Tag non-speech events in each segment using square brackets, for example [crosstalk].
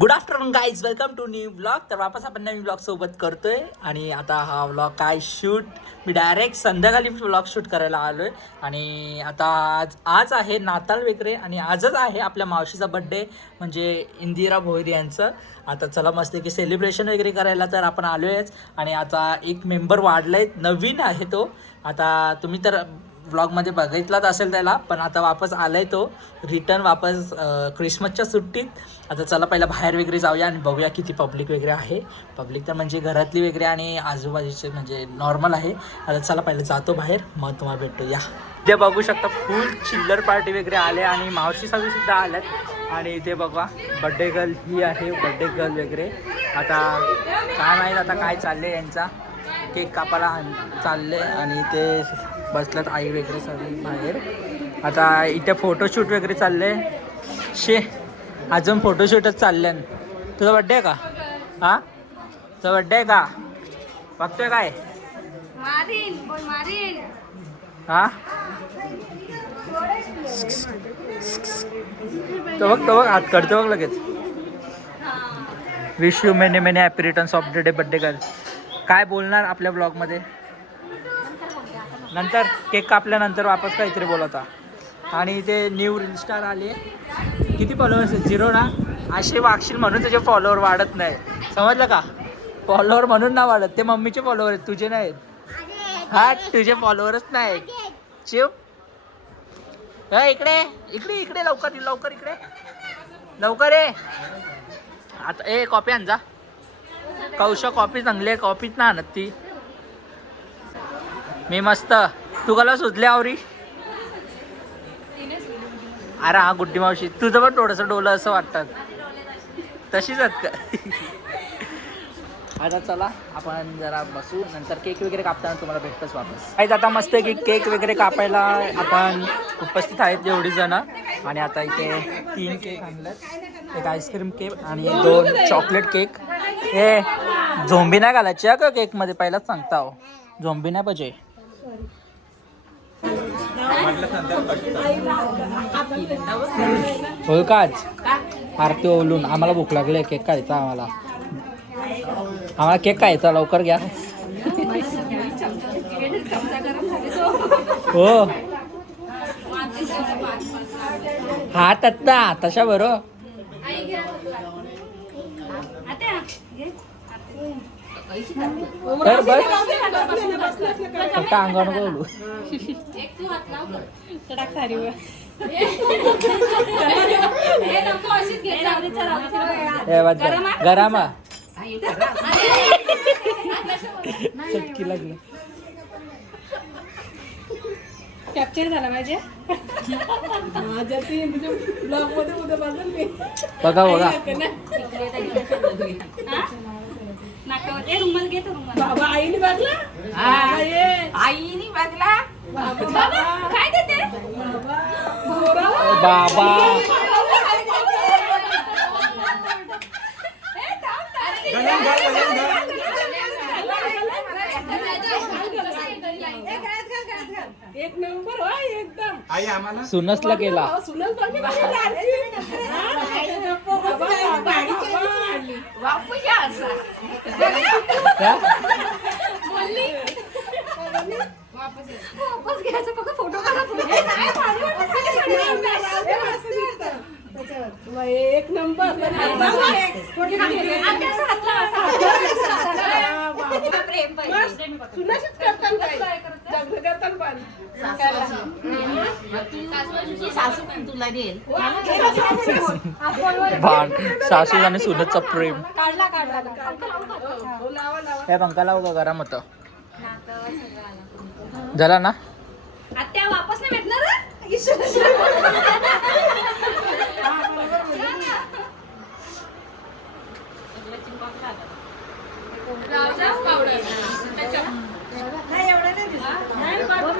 Good afternoon guys welcome to new blog तर वापस आपण नवीन ब्लॉग सोबत करतोय. आणि आता हा ब्लॉग काय शूट मी डायरेक्ट संध्याकाळी ब्लॉग शूट करायला आलोय. आणि आता आज आज आहे नाताल वगैरे आणि आजच आहे आपल्या मावशीचा बड्डे म्हणजे इंदिरा भोईर यांचं. आता चला मस्त की सेलिब्रेशन वगैरे करायला तर आपण आलोयच. आणि आता एक मेंबर वाढलाय नवीन आहे तो. आता तुम्ही तर व्लॉगमध्ये बघितलाच असेल त्याला पण आता वापस आलाय तो. रिटर्न वापस क्रिसमसच्या सुट्टीत. आता चला पहिला बाहेर वगैरे जाऊया आणि बघूया किती पब्लिक वगैरे आहे. पब्लिक तर म्हणजे घरातली वगैरे आणि आजूबाजूचे म्हणजे नॉर्मल आहे. आता चला पहिलं जातो बाहेर. मग तुम्हाला भेटतो या ते बघू शकता फुल चिल्लर पार्टी वगैरे आले आणि मावशी सगळी सुद्धा आल्यात. आणि इथे बघा बड्डे गर्ल ही आहे बड्डे गर्ल वगैरे. आता काय माहीत आता काय चालले यांचा. केक कापायला चालले आणि ते बसल्यात आई वगैरे सगळी बाहेर. आता इथे फोटोशूट वगैरे चालले शे अजून फोटोशूटच चालले तुझा बड्डे आहे का? हा? तुझा बड्डे आहे का? बघतोय काय? मारीन बोल मारीन. हा? तो बघ तो बघ हात करतो बघ लगेच. Wish you many many happy returns of the day birthday girl काय बोलणार आपल्या ब्लॉगमध्ये नंतर केक कापल्यानंतर वापस काहीतरी बोलवता. आणि ते न्यू रील स्टार आले. किती फॉलोअर्स झिरो ना? असे वागशील म्हणून तुझे फॉलोअर वाढत नाही. समजलं का? फॉलोअर म्हणून ना वाढत. ते मम्मीचे फॉलोअर आहेत तुझे नाहीत हा तुझे फॉलोअरच नाही शिव हा इकडे. इकडे इकडे लवकर लवकर इकडे. लवकर ये. आता ए कॉपी आण जा. कौशा कॉपी चांगली आहे. कॉपीच ना आणत ती. मी मस्त. तू कला सुचले आवरी? अरे हा गुड्डी मावशी. तुझं पण थोडंसं डोलं असं वाटतात तशीच आहेत का? आता चला आपण जरा बसू. नंतर केक वगैरे कापताना तुम्हाला भेटतच वापस आहेत आता मस्त की केक वगैरे कापायला आपण उपस्थित आहेत एवढी जण. आणि आता इथे तीन केक आणलेत. एक आईस्क्रीम केक आणि दोन चॉकलेट केक. हे झोंबी नाही घालायची का केकमध्ये? पहिलाच सांगता हो. झोंबी नाही पाहिजे. होय काच आरती ओलून आम्हाला भूक लागली केक खायचा आम्हाला. आम्हाला केक खायचा लवकर घ्या. हो. हा आत्ता तशा बरो तर बस. फक्त अंगावर बोलू. गरम चटकी लागली. कॅप्चर झाला माझ्या. बघा बघा. नाकावर ए रुमाल घे तो रुमाल. बाबा आईने बघला आईनी बघला काय देते? बाबा. एक नंबर हो एकदम. आई आम्हाला सुनसला गेला. सुनल पण मी बाहेर आली. बाबा, बाबा, का? वापस घ्यायचं फक्त फोटो. एक नंबर. प्रेम. सुनाशीच करतात पण भान सासू आणि सुनतचा प्रेम. काढला काढला हो, लावा लावा हे पंखा लावू का गरम होतं. झाला ना? आत्या वापस नाही भेटणार [laughs] हं? आम- आमच्या बेटाला तर खोबऱ्यांची माला नाही बोलतो तिथे ना बाहेर सगळं नाही हे केलं आम्ही इथं होतो तेव्हा हार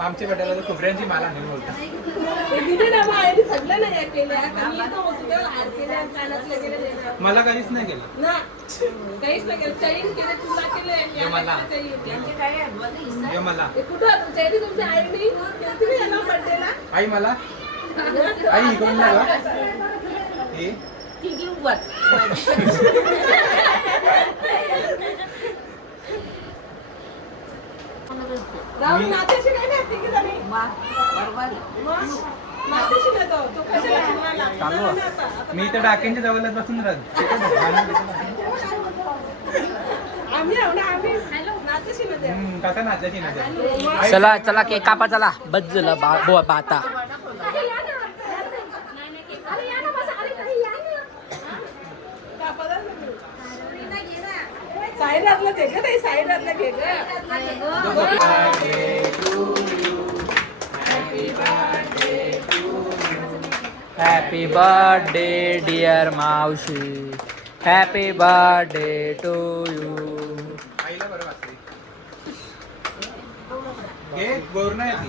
आमच्या आणि खोबऱ्यांची माला नाही ना. मला काहीच नाही केलं. काहीच नाही केलं चैन केलं तुला केलं मला. मला कुठं चैनी तुमच्या आईने आई मला. आई इकडून गं. राहुल नात्याशी नाही नात्याशी नाही तो. तो कशाला चालू आहे. आता. आता मी तर डाक्यांच्या जवळच बसून राहतो आम्ही आहो ना आम्ही नात्याशी नाही ते. नाचायची ना चला चला केक कापा चला बज्जला बा बो बाता कापायलाच नाही. साईनाथला घे गं ताई, साईनाथला घे गं. हॅपी बर्थडे डिअर मावशी. हॅपी बर्थडे टू यू ती.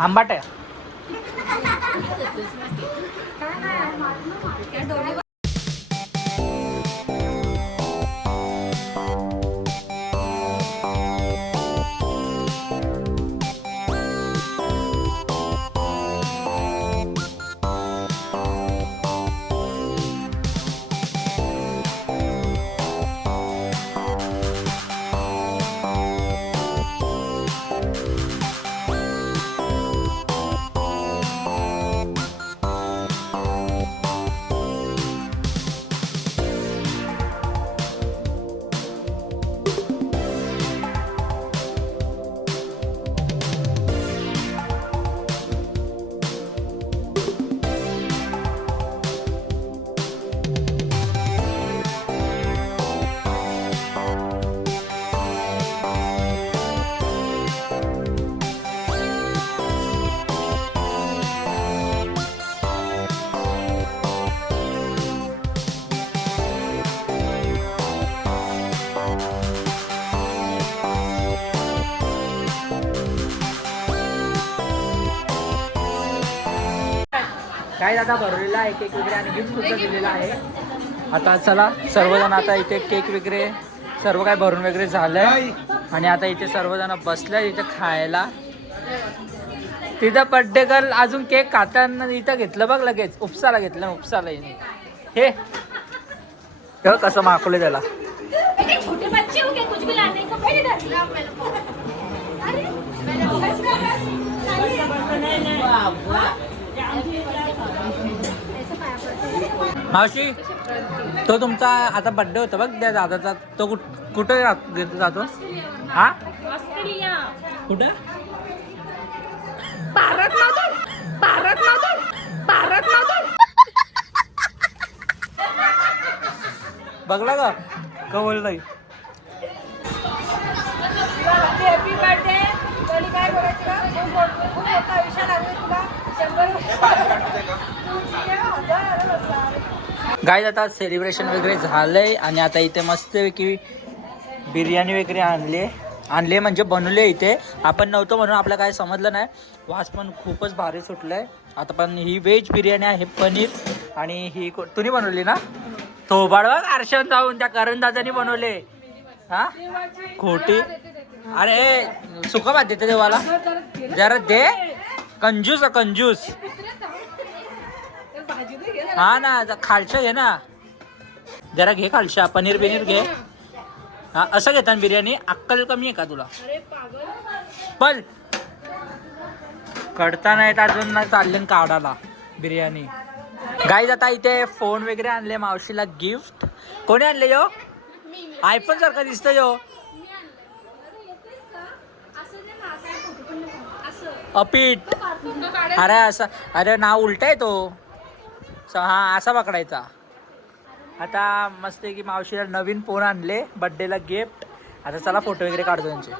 आंबाट आहे दादा भरलेला आहे केक वगैरे आणि गिफ्ट सुद्धा दिलेला आहे. आता चला सर्वजण आता इथे केक वगैरे सर्व काय भरून वगैरे झालंय. आणि आता इथे सर्वजण बसले इथे खायला. तिथं बड्डे गर्ल अजून केक खाताना इथं घेतलं बघ लगेच. उपसाला घेतलं उपसाला हिने. हे. तेव्हा कसं माकवलं त्याला छोटे बच्चे हो गए कुछ भी लाने को पहले इधर अरे मैंने बस मावशी तो तुमचा आता बड्डे होता बघ त्या दादाचा. तो कुठ कुठं जातो? हा? ऑस्ट्रेलिया. कुठं? भारत माता भारत माता भारत माता बघला का का बोलतोय हॅपी बर्थडे तुला काय बोलायचं गाय आता सेलिब्रेशन वगैरे झालंय आणि आता इथे मस्तपैकी बिर्याणी वगैरे आणले आणले म्हणजे बनवले इथे. आपण नव्हतो म्हणून आपल्याला काय समजलं नाही. वास पण खूपच भारी सुटलंय. आता पण ही व्हेज बिर्याणी आहे पनीर. आणि ही को- तुम्ही बनवली ना? तो बघ आरशान जाऊन त्या करण दादानी बनवले. हा? खोटी. अरे सुका भात देते देवाला. जरा दे. कंजूस आहे, कंजूस. हा ना खालच्या घे ना. जरा घे खालच्या पनीर बिनीर घे. हा असं घेता ना बिर्याणी? अक्कल कमी आहे का तुला? पण कडता नाहीत अजून ना चालले न काढायला बिर्याणी. गाईज आता इथे फोन वगैरे आणले मावशीला गिफ्ट कोणी आणले यो? आयफोन सारखा दिसतो यो. अपीट अरे असं अरे नाव उलटा आहे तो. हा असा पकडायचा. आता मस्त की मावशीला नवीन फोन आणले बड्डेला गिफ्ट आता चला फोटो वगैरे काढतो त्यांचे.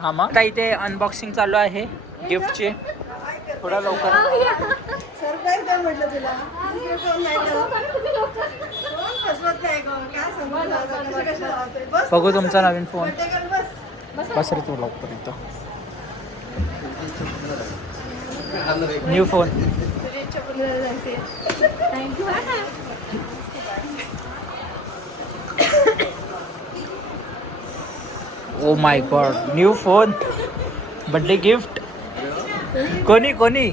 हा मग. आता इथे अनबॉक्सिंग चालू आहे गिफ्टचे थोडा लवकर. बघू तुमचा नवीन फोन. बस रे तू लवकर इथं. New phone oh my god new phone birthday gift कोणी कोणी?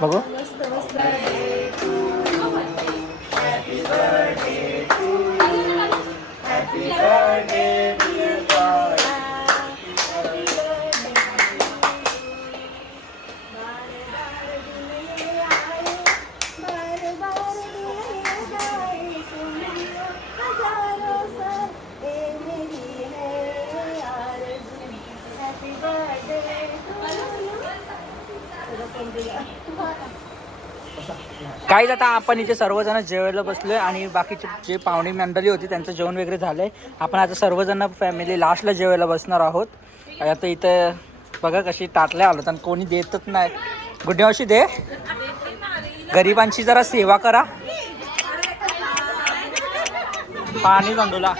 बघू. काय आता आपण इथे सर्वजण जेवायला बसलोय आणि बाकीचे जे पाहुणे मंडळी होती त्यांचं जेवण वगैरे झालंय. आपण आता सर्वजण फॅमिली लास्टला जेवायला बसणार आहोत. आता इथं बघा कशी टाटल्या आलो आणि कोणी देतच नाही. गुड्यावशी दे. गरिबांची जरा सेवा करा. पाणी गंडूला.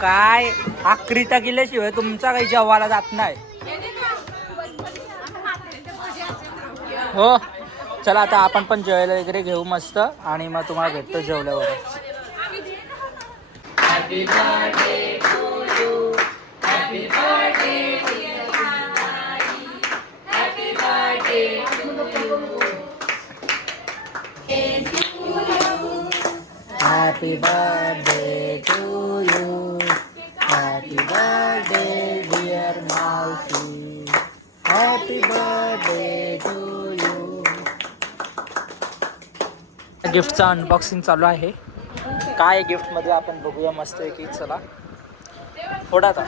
काय? आक्रिता केल्याशिवाय तुमचा काही जेवायला जात नाही. हो. चला आता आपण पण जेवायला वगैरे घेऊ मस्त आणि मग तुम्हाला भेटतो जेवल्यावरच happy birthday to you happy birthday dear मावशी हॅपी बर्थडे टू यू गिफ्टचं अनबॉक्सिंग चालू आहे. काय गिफ्टमध्ये आपण बघूया मस्त की चला. थोडा आता.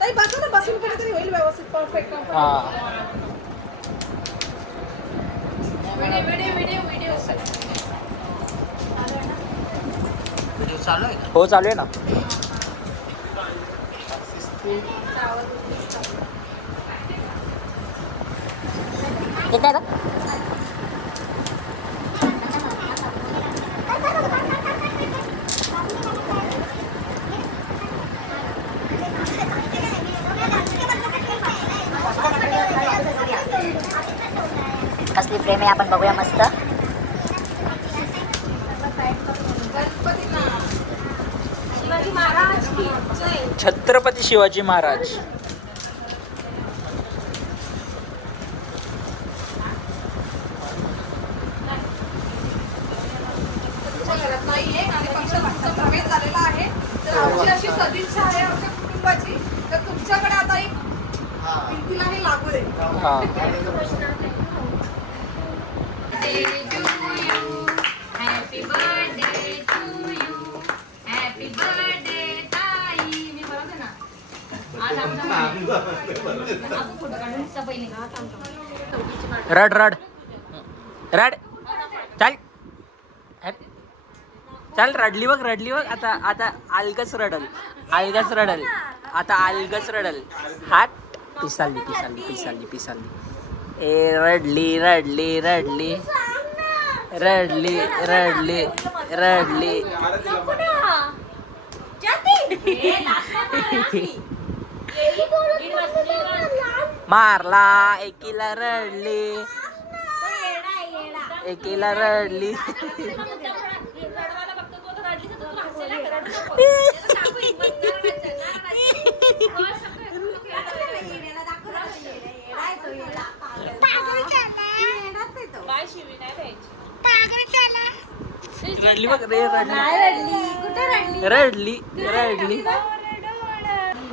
ताई बसा ना बसून केलं तरी होईल व्यवस्थित परफेक्ट हा. हो चालू आहे ना. कसली फ्रेम आहे आपण बघूया मस्त. शिवाजी महाराज. की जय छत्रपती शिवाजी महाराज रड रड. रड. चल. चल रडली बघ रडली बघ. आता आता अलगच रडल. अलगच रडल. आता अलगच रडल. हात. पिसाली पिसाली पिसाली पिसाली ए रडली रडली रडली. रडली रडली रडली. [laughs] मारला एकीला रडली. एकीला रडली. रडली बघ रे रडली. रडली. रडली?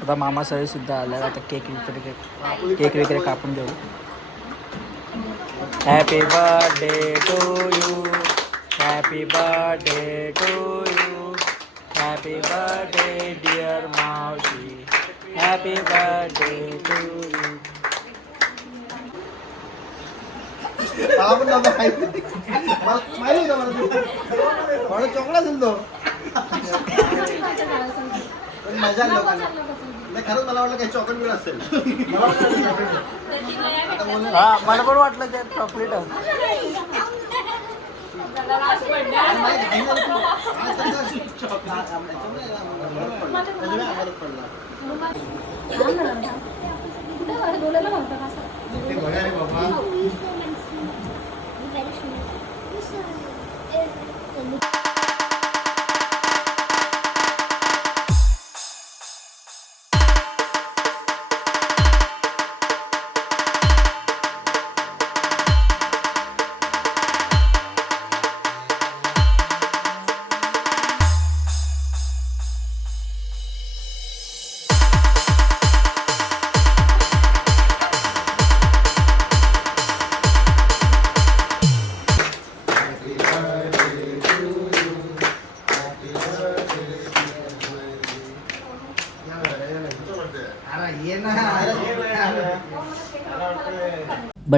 आता मामा सुद्धा आल्या आता केक वगैरे केक वगैरे कापून घेऊ happy birthday to you happy birthday to you happy birthday dear मावशी हॅपी बर्थडे टू यू पण मजा आली. नाही खरंच मला वाटलं काही चॉकलेट बिल असेल. मला वाटलं chocolate. आता बोलू. हा मला पण वाटलं ते चॉकलेट आज कसं. हा, फरक पडला. ते बघा रे बाबा.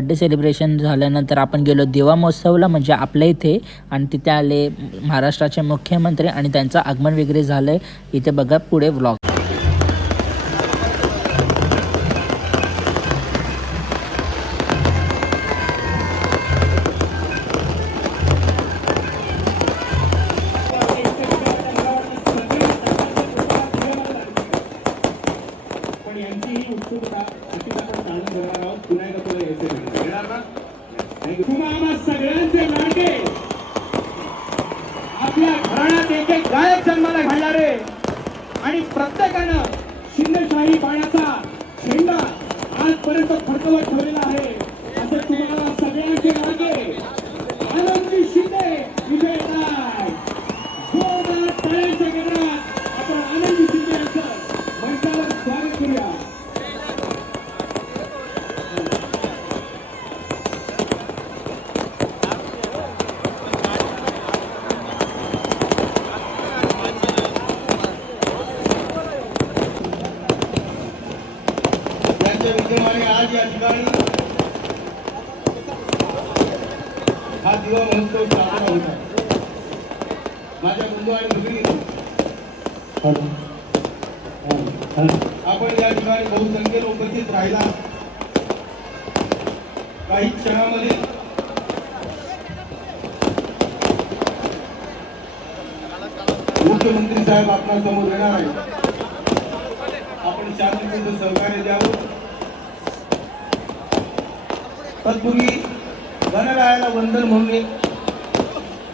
बड्डे सेलिब्रेशन झाल्यानंतर आपण गेलो दिवा महोत्सवला म्हणजे आपल्या इथे. आणि तिथे आले महाराष्ट्राचे मुख्यमंत्री आणि त्यांचं आगमन वगैरे झालं आहे इथे बघा पुढे व्लॉग शिंदेशाही पाण्याचा झेंडा आजपर्यंत फडकवत ठेवलेला आहे. त्यांच्या विद्यमाने आज या ठिकाणी हा दिवा महोत्सव साजरा होत आहे. माझ्या बंधू आणि भगिनी आपण या ठिकाणी बहुसंख्येने उपस्थित राहिला. काही क्षणामध्ये मुख्यमंत्री साहेब आपल्यासमोर येणार आहे आपण शांततेचं सहकार्य द्यावं. तत्पूर्वी गणरायाला वंदन म्हणून एक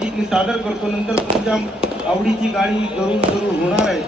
गीत मी सादर करतो. नंतर तुमच्या आवडीची गाणी जरूर जरूर होणार आहे